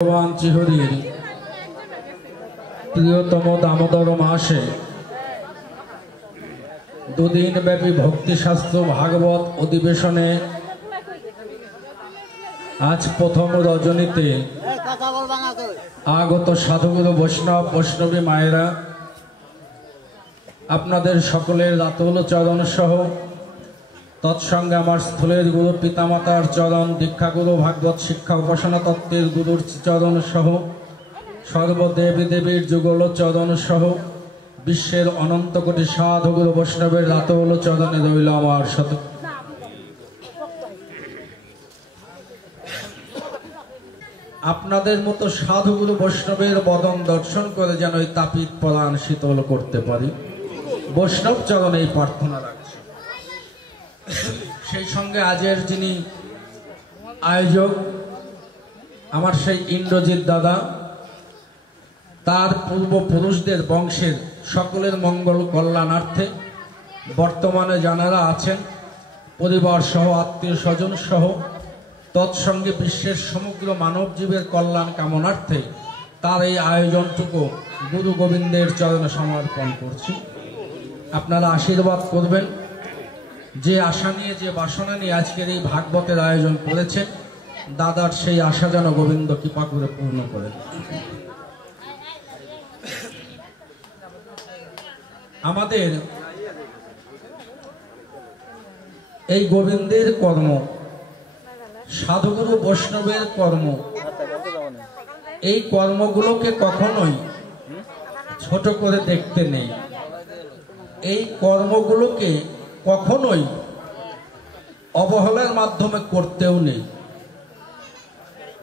ভগবান চিহরির প্রিয়তম দামোদর মাসে দুদিন ব্যাপী ভক্তিশাস্ত্র ভাগবত অধিবেশনে আজ প্রথম রজনীতে আগত সাধুগুরু বৈষ্ণব বৈষ্ণবী মায়েরা আপনাদের সকলের রাতুল চরণ সহ তৎসঙ্গে আমার স্থলের গুরু পিতামাতার চরণ, দীক্ষাগুরু ভাগবত শিক্ষা উপাসনা তত্ত্বের গুরুর চরণ সহ সর্বদেবী দেবীর যুগল চরণ সহ বিশ্বের অনন্ত কোটি সাধুগুরু বৈষ্ণবের রাতুল চরণে রইল আমার শত। আপনাদের মতো সাধুগুরু বৈষ্ণবের বদন দর্শন করে যেন এই তাপিত পরাণ শীতল করতে পারি, বৈষ্ণব চরণে এই প্রার্থনা রাখছি। সেই সঙ্গে আজের যিনি আয়োজক আমার সেই ইন্দ্রজিৎ দাদা, তার পূর্বপুরুষদের বংশের সকলের মঙ্গল কল্যাণার্থে বর্তমানে যারা আছেন পরিবার সহ আত্মীয় স্বজন সহ তৎসঙ্গে বিশ্বের সমগ্র মানব জীবের কল্যাণ কামনার্থে তার এই আয়োজনটুকু গুরু গোবিন্দের চরণে সমর্পণ করছি। আপনারা আশীর্বাদ করবেন, যে আশা নিয়ে যে বাসনা নিয়ে আজকের এই ভাগবতের আয়োজন করেছেন দাদার সেই আশা যেন গোবিন্দ কৃপা করে পূর্ণ করেন। আমাদের এই গোবিন্দের কর্ম, সাধুগুরু বৈষ্ণবের কর্ম, এই কর্মগুলোকে কখনোই ছোট করে দেখতে নেই। এই কর্মগুলোকে কখনোই অবহেলার মাধ্যমে করতেও নেই।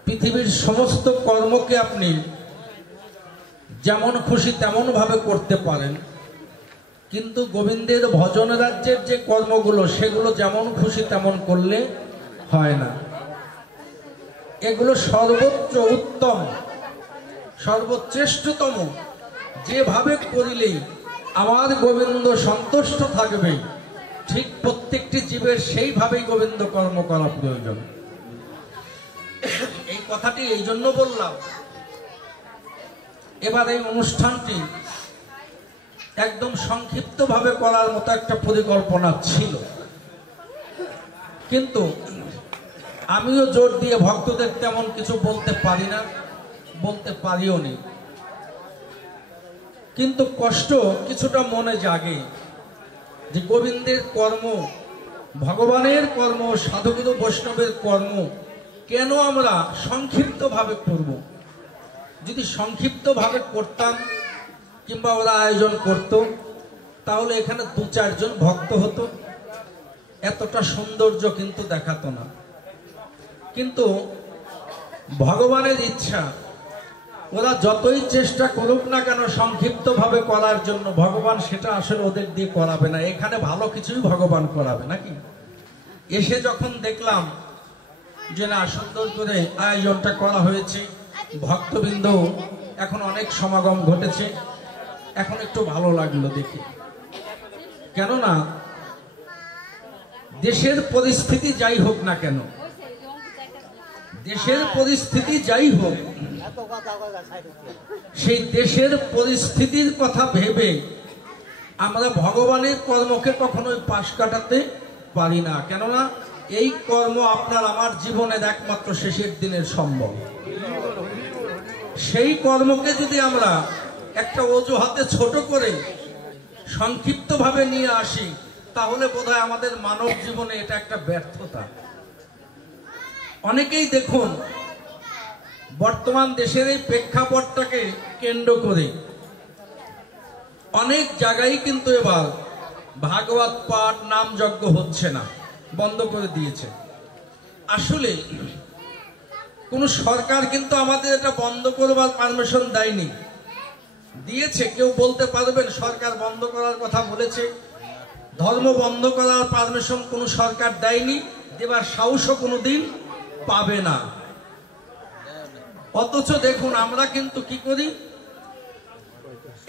পৃথিবীর সমস্ত কর্মকে আপনি যেমন খুশি তেমন ভাবে করতে পারেন, কিন্তু গোবিন্দের ভজন রাজ্যের যে কর্মগুলো সেগুলো যেমন খুশি তেমন করলে হয় না। এগুলো সর্বোচ্চ উত্তম, সর্বশ্রেষ্ঠতম যেভাবে করিলেই আমার গোবিন্দ সন্তুষ্ট থাকবে, ঠিক প্রত্যেকটি জীবের সেইভাবেই গোবিন্দ কর্ম করা প্রয়োজন। এই কথাটি এই জন্য বললাম, এবার এই অনুষ্ঠানটি একদম সংক্ষিপ্ত ভাবে করার মতো একটা পরিকল্পনা ছিল, কিন্তু আমিও জোর দিয়ে ভক্তদের তেমন কিছু বলতে পারি না, বলতে পারিও নি, কিন্তু কষ্ট কিছুটা মনে জাগে যে গোবিন্দের কর্ম, ভগবানের কর্ম, সাধুগুরু বৈষ্ণবের কর্ম কেন আমরা সংক্ষিপ্ত ভাবে করব? যদি সংক্ষিপ্ত ভাবে করতাম কিংবা ওরা আয়োজন করত, তাহলে এখানে 2-4 জন ভক্ত হতো, এতটা সৌন্দর্য কিন্তু দেখাতো না। কিন্তু ভগবানের ইচ্ছা, ওরা যতই চেষ্টা করুক না কেন সংক্ষিপ্ত ভাবে করার জন্য, ভগবান সেটা আসলে ওদের দিয়ে করাবে না। এখানে ভালো কিছুই ভগবান করাবে নাকি। এসে যখন দেখলাম যে না, সুন্দর করে আয়োজনটা করা হয়েছে, ভক্তবৃন্দ এখন অনেক সমাগম ঘটেছে, এখন একটু ভালো লাগলো দেখি। কেননা দেশের পরিস্থিতি যাই হোক না কেন, দেশের পরিস্থিতি যাই হোক, সেই দেশের পরিস্থিতির কথা ভেবে আমরা ভগবানের কর্মকে কখনোই পাশ কাটাতে পারি না। কেননা এই কর্ম আপনার আমার জীবনের একমাত্র শেষের দিনের সম্ভব। সেই কর্মকে যদি আমরা একটা অজুহাতে ছোট করে সংক্ষিপ্ত ভাবে নিয়ে আসি, তাহলে বোধহয় আমাদের মানব জীবনে এটা একটা ব্যর্থতা। অনেকেই দেখুন বর্তমান দেশের এই প্রেক্ষাপটটাকে কেন্দ্র করে অনেক জায়গায় কিন্তু এবার ভাগবত পাঠ, নাম যজ্ঞ হচ্ছে না, বন্ধ করে দিয়েছে। আসলে কোন সরকার কিন্তু আমাদের এটা বন্ধ করবার পারমিশন দেয়নি। দিয়েছে, কেউ বলতে পারবেন সরকার বন্ধ করার কথা বলেছে? ধর্ম বন্ধ করার পারমিশন কোন সরকার দেয়নি, দেবার সাহসও কোনোদিন পাবে না। অথচ দেখুন আমরা কিন্তু কি করি,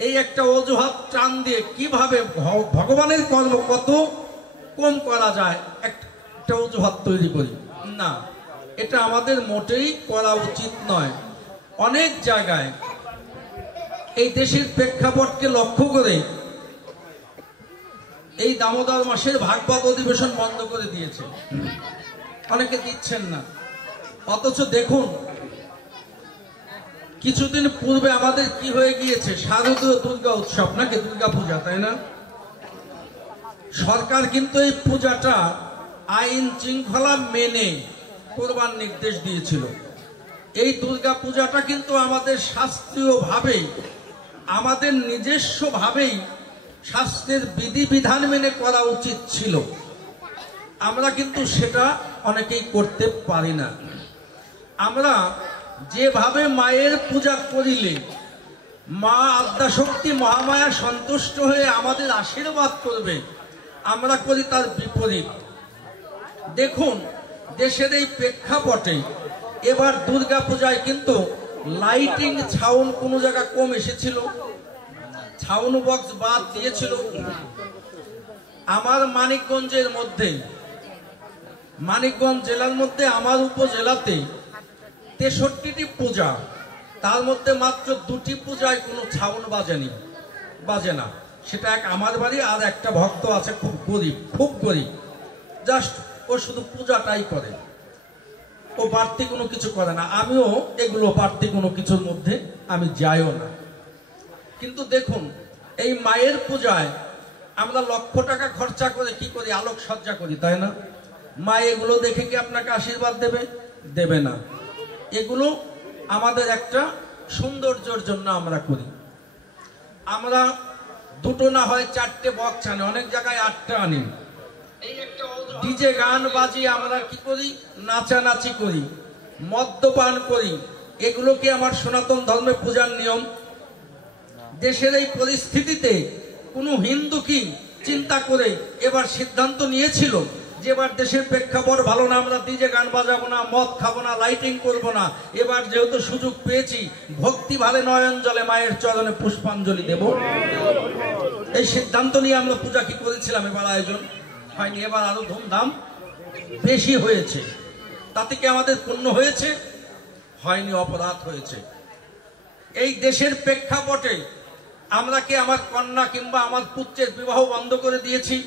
এই একটা অজুহাত টান দিয়ে কিভাবে ভগবানের কর্ম কত কম করা যায় একটা অজুহাত তৈরি করি। না, এটা আমাদের মোটেই করা উচিত নয়। অনেক জায়গায় এই দেশের প্রেক্ষাপটকে লক্ষ্য করে এই দামোদর মাসের ভাগবত অধিবেশন বন্ধ করে দিয়েছে, অনেকে দিচ্ছেন না। অথচ দেখুন কিছুদিন পূর্বে আমাদের কি হয়ে গিয়েছে, শারদীয় দুর্গা উৎসব নাকি দুর্গা পূজা, তাই না? সরকার কিন্তু এই পূজাটা আইন শৃঙ্খলা মেনে করবার নির্দেশ দিয়েছিল। এই দুর্গা পূজাটা কিন্তু আমাদের শাস্ত্রীয়ভাবেই, আমাদের নিজস্ব ভাবেই শাস্ত্রের বিধিবিধান মেনে করা উচিত ছিল। আমরা কিন্তু সেটা অনেকেই করতে পারি না। আমরা যেভাবে মায়ের পূজা করিলে মা আদ্যাশক্তি মহামায়া সন্তুষ্ট হয়ে আমাদের আশীর্বাদ করবে, আমরা করি তার বিপরীত। দেখুন দেশের এই প্রেক্ষাপটে এবার দুর্গা পূজায় কিন্তু লাইটিং ছাউন কোন জায়গা কম এসেছিল, ছাউন বক্স বাদ দিয়েছিল। আমার মানিকগঞ্জের মধ্যে, মানিকগঞ্জ জেলার মধ্যে আমার উপজেলাতে 63টি পূজা, তার মধ্যে মাত্র 2টি পূজায় কোনো ছাউন বাজে না। সেটা এক আমার বাড়ি, আর একটা ভক্ত আছে খুব গরিব, জাস্ট ও শুধু পূজাটাই করে, ও বাড়তি কোনো কিছু করে না। আমিও এগুলো বাড়তি কোনো কিছুর মধ্যে আমি যাইও না। কিন্তু দেখুন এই মায়ের পূজায় আমরা লক্ষ টাকা খরচা করে কি করি, আলোকসজ্জা করি, তাই না? মা এগুলো দেখে কি আপনাকে আশীর্বাদ দেবে না। এগুলো আমাদের একটা সৌন্দর্যের জন্য আমরা করি। আমরা 2টো না হয় 4টে বক্স আনি, অনেক জায়গায় 8টা আনি, ডিজে গান বাজিয়ে আমরা কি করি, নাচানাচি করি, মদ্যপান করি। এগুলো কি আমার সনাতন ধর্মে পূজার নিয়ম? দেশের এই পরিস্থিতিতে কোনো হিন্দু কি চিন্তা করে এবার সিদ্ধান্ত নিয়েছিল যে এবার দেশের প্রেক্ষাপট ভালো না, আমরা ডিজে গান বাজাবো না, মদ খাবো না, লাইটিং করবো না, এবার যেহেতু সুযোগ পেয়েছি ভক্তি ভালে নয়ন জলে মায়ের চরণে পুষ্পাঞ্জলি দেব, এই সিদ্ধান্ত নিয়ে আমরা পূজা কি করেছিলাম? এবার আয়োজন হয়নি, এবার আরো ধুমধাম বেশি হয়েছে। তাতে কি আমাদের পুণ্য হয়েছে? হয়নি, অপরাধ হয়েছে। এই দেশের প্রেক্ষাপটে আমরা কি আমার কন্যা কিংবা আমার পুত্রের বিবাহ বন্ধ করে দিয়েছি?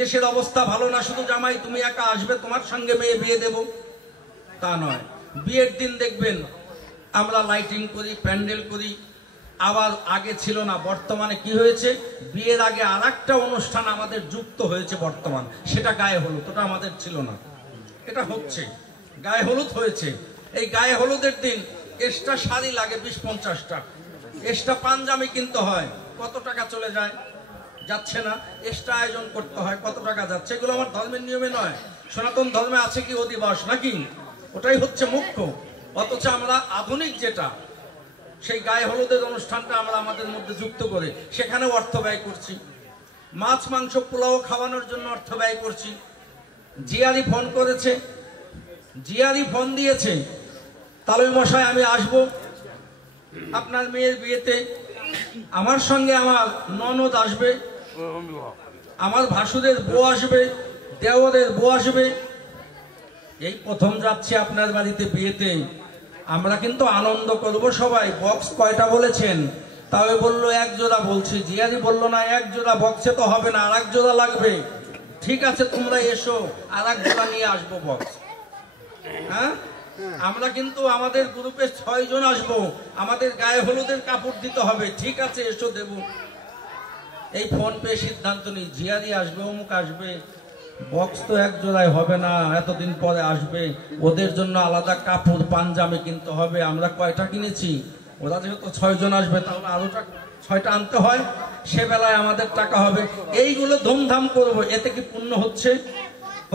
দেশের অবস্থা ভালো না, শুধু জামাই তুমি একা আসবে, তোমার সঙ্গে মেয়ে বিয়ে দেব, তা নয়। বিয়ের দিন দেখবেন আমরা লাইটিং করি, প্যান্ডেল করি। আবার আগে ছিল না, বর্তমানে কি হয়েছে, বিয়ের আগে আরেকটা অনুষ্ঠান আমাদের যুক্ত হয়েছে বর্তমান, সেটা গায়ে হলুদ। ওটা আমাদের ছিল না, এটা হচ্ছে গায়ে হলুদ হয়েছে। এই গায়ে হলুদের দিন এক্সট্রা শাড়ি লাগে 20-50টা, এক্সট্রা পাঞ্জাবি কিনতে হয়, কত টাকা চলে যায়? যাচ্ছে না। এক্সট্রা আয়োজন করতে হয়, কত টাকা যাচ্ছে? এগুলো আমার ধর্মের নিয়মে নয়। সনাতন ধর্মে আছে কি অধিবাস নাকি? ওটাই হচ্ছে মুখ্য। অথচ আমরা আধুনিক যেটা, সেই গায়ে হলুদের অনুষ্ঠানটা আমরা আমাদের মধ্যে যুক্ত করে সেখানেও অর্থ ব্যয় করছি। মাছ মাংস পোলাও খাওয়ানোর জন্য অর্থ ব্যয় করছি। জিয়ারি ফোন করেছে, জিয়ারি ফোন দিয়েছে, তালুই মশাই আমি আসবো আপনার মেয়ের বিয়েতে, আমার সঙ্গে আমার ননদ আসবে, আমার ভাসুরের বউ আসবে, দেওরের বউ আসবে। এই প্রথম যাচ্ছি আপনার বাড়িতে বিয়েতে, আমরা কিন্তু আনন্দ করব সবাই। বক্স কয়টা বলেছেন? তাও বললো 1 জোড়া। বলছি জিয়ারি বললো না 1 জোড়া বক্সে তো হবে না, আর 1 জোড়া লাগবে। ঠিক আছে তোমরা এসো, আর 1 জোড়া নিয়ে আসবো বক্স। হ্যাঁ, আমরা কিন্তু আমাদের গ্রুপে 6 জন আসবো, আমাদের গায়ে হলুদের কাপড় দিতে হবে। ঠিক আছে এসো, দেব। এই ফোন পেয়ে সিদ্ধান্ত নিই, জিয়ারি আসবে, অমুক আসবে, বক্স তো 1 জোড়ায় হবে না, এতদিন পরে আসবে, ওদের জন্য আলাদা কাপড় পাঞ্জাবি কিনতে হবে। আমরা কয়টা কিনেছি? ওরা যেহেতু 6 জন আসবে, তাহলে আরো 6টা আনতে হয়, সে বেলায় আমাদের টাকা হবে। এইগুলো ধুমধাম করব, এতে কি পুণ্য হচ্ছে?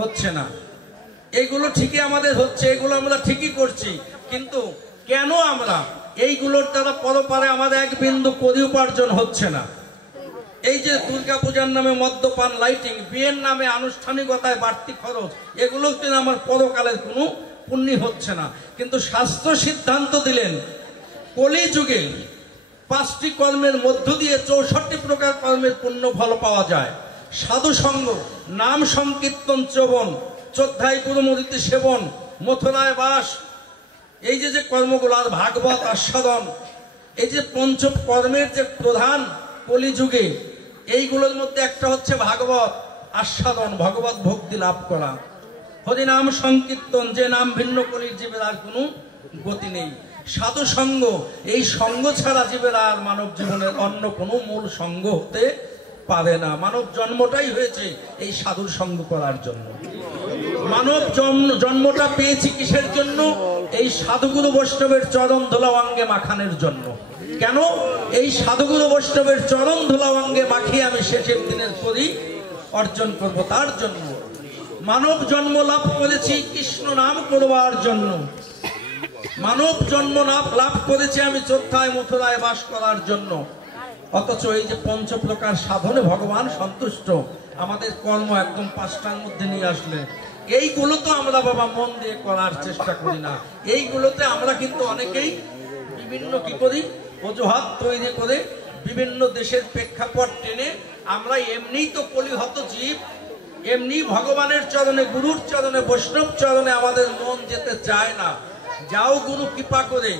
হচ্ছে না। এইগুলো ঠিকই আমাদের হচ্ছে, এগুলো আমরা ঠিকই করছি, কিন্তু কেন আমরা এইগুলোর দ্বারা পরপারে আমাদের 1 বিন্দু করি উপার্জন হচ্ছে না? এই যে দুর্গা পূজার নামে মদ্যপান, লাইটিং, বিয়ের নামে আনুষ্ঠানিকতায় বাড়তি খরচ, এগুলো কিন্তু আমার পরকালের কোনো পুণ্য হচ্ছে না। কিন্তু শাস্ত্র সিদ্ধান্ত দিলেন কলিযুগে 5টি কর্মের মধ্য দিয়ে 64 প্রকার কর্মের পুণ্য ফল পাওয়া যায়। সাধু সঙ্গ, নাম সংকীর্তন, শ্রবণ, শ্রদ্ধায় গুরুমূর্তি সেবন, মথুরায় বাস, এই যে কর্মগুলার ভাগবত আস্বাদন, এই যে পঞ্চ কর্মের যে প্রধান কলিযুগে, এইগুলোর মধ্যে একটা হচ্ছে ভাগবত আস্বাদন, ভগবত ভক্তি লাভ করা, হরিনাম সংকীর্তন, যে নাম ভিন্ন কলির জীবের আর কোনো গতি নেই। সাধু সঙ্গ, এই সঙ্গ ছাড়া জীবের আর মানব জীবনের অন্য কোনো মূল সঙ্গ হতে পারে না। মানব জন্মটাই হয়েছে এই সাধুর সঙ্গ করার জন্য। মানব জন্মটা পেয়েছি কিসের জন্য? এই সাধুগুরু বৈষ্ণবের চরণ ধুলা অঙ্গে মাখানোর জন্য। কেন? এই সাধুগুরু বৈষ্ণবের চরণ ধুলা অঙ্গে মাখিয়ে আমি শেষের দিনের পরি অর্জন করব, তার জন্য মানব জন্ম লাভ করেছি কৃষ্ণ নাম করবার জন্য। মানব জন্ম লাভ করেছি আমি চোদ্ধায় মথুরায় বাস করার জন্য। অথচ এই যে পঞ্চ প্রকার সাধনে ভগবান সন্তুষ্ট, আমাদের কর্ম একদম পাঁচটার মধ্যে নিয়ে আসলে এইগুলো তো আমরা বাবা মন দিয়ে করার চেষ্টা করি না। এইগুলোতে আমরা কিন্তু অনেকেই বিভিন্ন কি করি, অজুহাত তৈরি করে বিভিন্ন দেশের প্রেক্ষাপট টেনে আমরা এমনিই তো কলিহত জীব, এমনি ভগবানের চরণে, গুরুর চরণে, বৈষ্ণব চরণে আমাদের মন যেতে চায় না। যাও গুরু কৃপা করে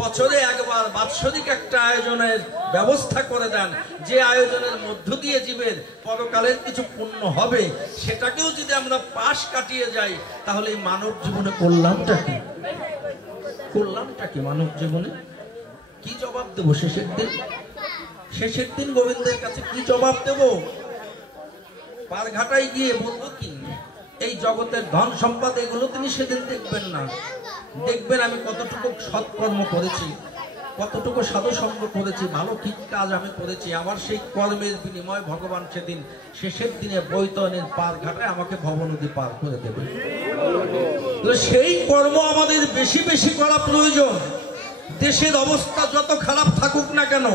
বছরে একবার বাৎসরিক একটা আয়োজনের ব্যবস্থা করে দেন, যে আয়োজনের মধ্য দিয়ে জীবের পরকালের কিছু পুণ্য হবে, সেটাকেও যদি আমরা পাশ কাটিয়ে যাই, তাহলে এই মানব জীবনে কল্যাণটা কি? কল্যাণটা কি মানব জীবনে? কি জবাব দেবো শেষের দিন? শেষের দিন গোবিন্দের কাছে কি জবাব দেব? পারঘাটায় গিয়ে বলবো কি এই জগতের ধন সম্পদ এগুলো তিনি সেদিন দেখবেন না। দেখবেন আমি কতটুকু সৎকর্ম করেছি, কতটুকু সাধু সঙ্গ করেছি, ভালো ঠিক কাজ আমি করেছি। আমার সেই কর্মের বিনিময় ভগবান সেদিন শেষের দিনে বৈতরণের পার ঘাটায় আমাকে ভবনদী পার করে দেবে। তো সেই কর্ম আমাদের বেশি বেশি করা প্রয়োজন। দেশের অবস্থা যত খারাপ থাকুক না কেন,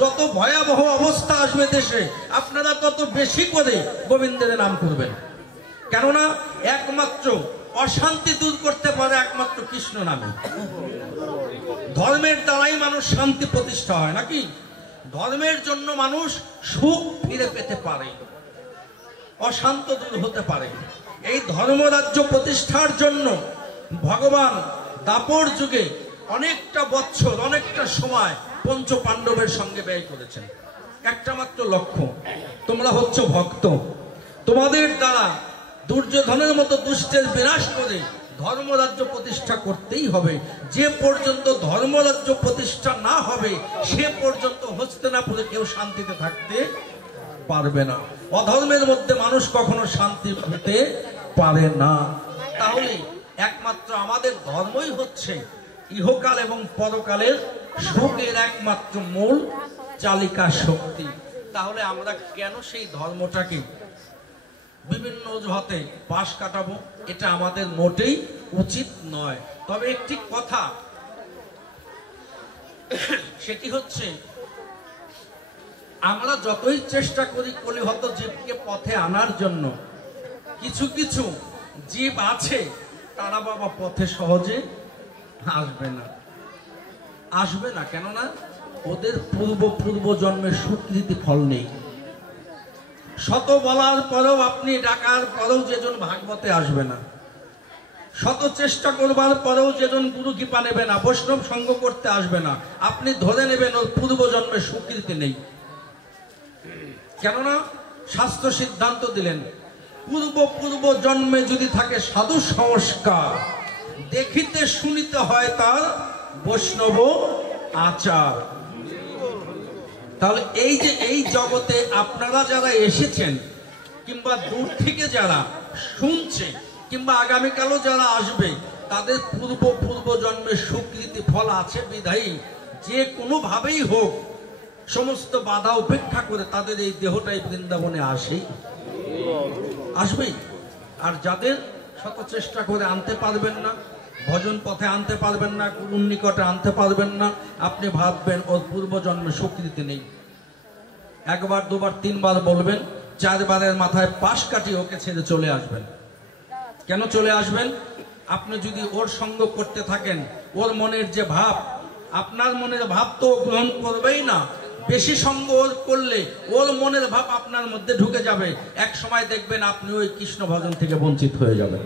যত ভয়াবহ অবস্থা আসবে দেশে, আপনারা তত বেশি করে গোবিন্দের নাম করবেন। কেননা একমাত্র অশান্তি দূর করতে পারে একমাত্র কৃষ্ণ নামে। ধর্মের দ্বারাই মানুষ শান্তি প্রতিষ্ঠা হয় নাকি? ধর্মের জন্য মানুষ সুখ ফিরে পেতে পারে, অশান্ত দূর হতে পারে। এই ধর্মরাজ্য প্রতিষ্ঠার জন্য ভগবান দাপর যুগে অনেকটা বছর, অনেকটা সময় পঞ্চ পাণ্ডবের সঙ্গে ব্যয় করেছেন। একটা মাত্র লক্ষ্য, তোমরা হচ্ছ ভক্ত, তোমাদের দ্বারা দুর্যোধনের মতো দুষ্টের বিনাশ করে ধর্মরাজ্য প্রতিষ্ঠা করতেই হবে। যে পর্যন্ত ধর্মরাজ্য প্রতিষ্ঠা না হবে, সে পর্যন্ত হস্তিনাপুরে কেউ শান্তিতে থাকতে পারবে না। অধর্মের মধ্যে মানুষ কখনো শান্তি পেতে পারে না। তাহলে একমাত্র আমাদের ধর্মই হচ্ছে ইহকাল এবং পরকালের সুখের একমাত্র মূল চালিকা শক্তি। তাহলে আমরা কেন সেই ধর্মটাকে বিভিন্ন অজুহাতে পাশ কাটাবো? এটা আমাদের মোটেই উচিত নয়। তবে একটি কথা, সেটি হচ্ছে আমরা যতই চেষ্টা করি কলিহত জীবকে পথে আনার জন্য, কিছু কিছু জীব আছে তারা বাবা পথে সহজে আসবে না। আসবে না কেননা ওদের পূর্ব জন্মের স্বীকৃতি ফল নেই। শত বলার পরেও, আপনি ডাকার পরেও যেজন ভাগবতে আসবে না, শত চেষ্টা করবার পরেও যেজন গুরু কৃপা নেবে না, বৈষ্ণব সঙ্গ করতে আসবে না, আপনি ধরে নেবেন ওর পূর্ব জন্মের স্বীকৃতি নেই। কেননা শাস্ত্র সিদ্ধান্ত দিলেন পূর্ব জন্মে যদি থাকে সাধু সংস্কার, দেখিতে শুনিতে হয় তার বৈষ্ণব আচার। তাহলে এই যে এই জগতে আপনারা যারা এসেছেন, কিংবা দূর থেকে যারা শুনছে, কিংবা আগামীকালও যারা আসবে, তাদের পূর্ব জন্মের স্বীকৃতি ফল আছে বিধায়ী যে কোনো ভাবেই হোক সমস্ত বাধা উপেক্ষা করে তাদের এই দেহটাই বৃন্দাবনে আসবেই। আর যাদের শত চেষ্টা করে আনতে পারবেন না, ভজন পথে আনতে পারবেন না, গুরুর নিকটে আনতে পারবেন না, আপনি ভাববেন ওর পূর্ব জন্মে স্বীকৃতি নেই। একবার দুবার তিনবার বলবেন, চারবারের মাথায় পাশ কাটিয়ে ওকে ছেড়ে চলে আসবেন। কেন চলে আসবেন? আপনি যদি ওর সঙ্গ করতে থাকেন, ওর মনের যে ভাব, আপনার মনের ভাব তো গ্রহণ করবেই না। বেশি সঙ্গ ওর করলে ওর মনের ভাব আপনার মধ্যে ঢুকে যাবে, এক সময় দেখবেন আপনি ওই কৃষ্ণ ভজন থেকে বঞ্চিত হয়ে যাবেন।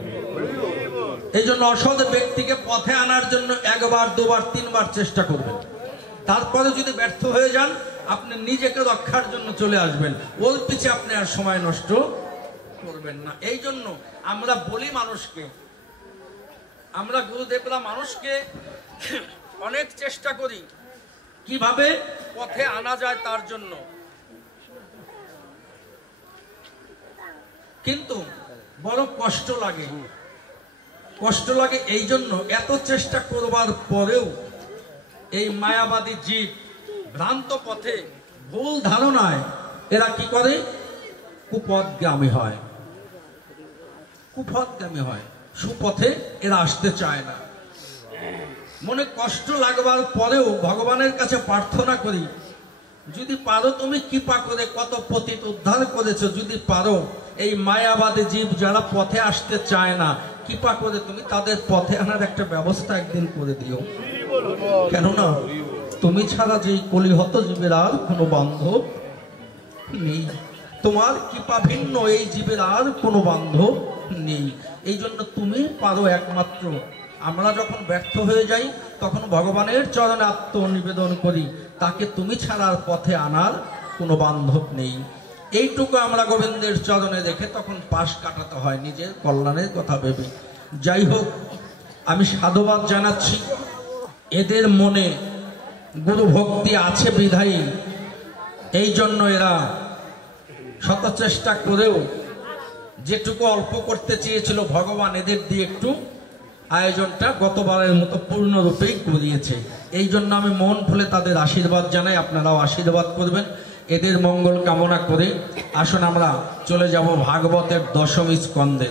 এই জন্য অসৎ ব্যক্তিকে পথে আনার জন্য একবার দুবার তিনবার চেষ্টা করবেন, তারপরে যদি ব্যর্থ হয়ে যান আপনি নিজেকে রক্ষার জন্য চলে আসবেন, ওর পিছে আপনি আর সময় নষ্ট করবেন না। এই জন্য আমরা বলি মানুষকে, আমরা গুরুদেবরা মানুষকে অনেক চেষ্টা করি কিভাবে পথে আনা যায় তার জন্য, কিন্তু বড় কষ্ট লাগে। কষ্ট লাগে এই জন্য এত চেষ্টা করবার পরেও এই মায়াবাদী জীব ভ্রান্ত পথে ভুল ধারণায় এরা কি করে, কুপথগামী হয়, কুপথগামী হয়, সুপথে এরা আসতে চায় না। মনে কষ্ট লাগবার পরেও ভগবানের কাছে প্রার্থনা করি, যদি পারো তুমি কৃপা করে কত পতিত উদ্ধার করেছো, যদি পারো এই মায়াবাদী জীব যারা পথে আসতে চায় না, কৃপা করে তুমি তাদের পথে আনার একটা ব্যবস্থা একদিন করে দিও। কেননা তুমি ছাড়া যে কলিহত জীবের আর কোনো বান্ধব নেই, তোমার কৃপা ভিন্ন এই জীবের আর কোনো বান্ধব নেই। এই জন্য তুমি পারো একমাত্র। আমরা যখন ব্যর্থ হয়ে যাই তখন ভগবানের চরণে আত্মনিবেদন করি, তাকে তুমি ছাড়ার পথে আনার কোনো বান্ধব নেই। এইটুকু আমরা গোবিন্দের চরণে রেখে তখন পাশ কাটাতে হয় নিজের কল্যাণের কথা ভেবে। যাই হোক, আমি সাধুবাদ জানাচ্ছি, এদের মনে গুরু ভক্তি আছে বিধায়ী, এই জন্য এরা শত চেষ্টা করেও যেটুকু অল্প করতে চেয়েছিল ভগবান এদের দিয়ে একটু আয়োজনটা গতবারের মতো পূর্ণরূপেই করিয়েছে। এই জন্য আমি মন খুলে তাদের আশীর্বাদ জানাই, আপনারাও আশীর্বাদ করবেন এদের মঙ্গল কামনা করে। আসুন আমরা চলে যাব ভাগবতের 10ম স্কন্ধে।